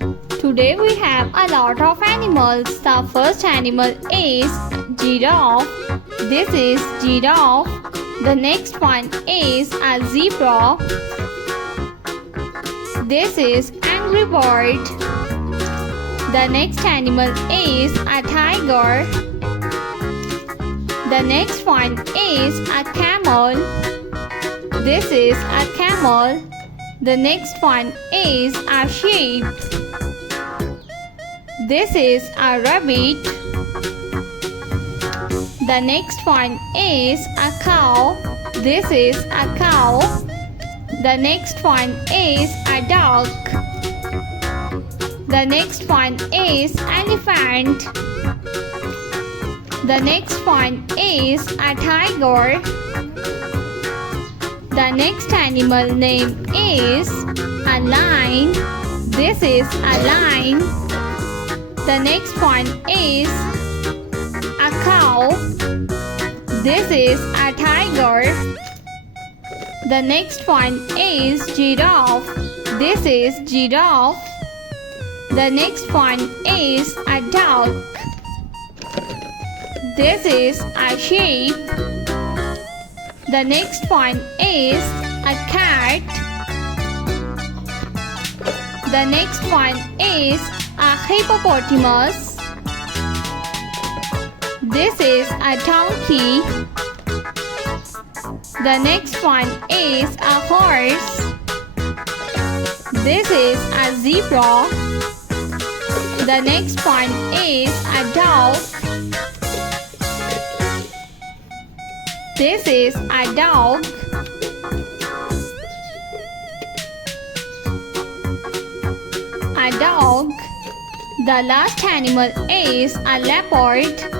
Today we have a lot of animals. The first animal is giraffe. This is giraffe. The next one is a zebra. This is angry bird. The next animal is a tiger. The next one is a camel. This is a camel. The next one is a sheep. This is a rabbit. The next one is a cow. This is a cow. The next one is a duck. The next one is elephant. The next one is a tiger. The next animal name is a lion. This is a lion. The next one is a cow. This is a tiger. The next one is giraffe. This is giraffe. The next one is a duck. This is a sheep. The next one is a cat. The next one is a hippopotamus. This is a donkey. The next one is a horse. This is a zebra. The next one is a dog. This is a dog. A dog. The last animal is a leopard.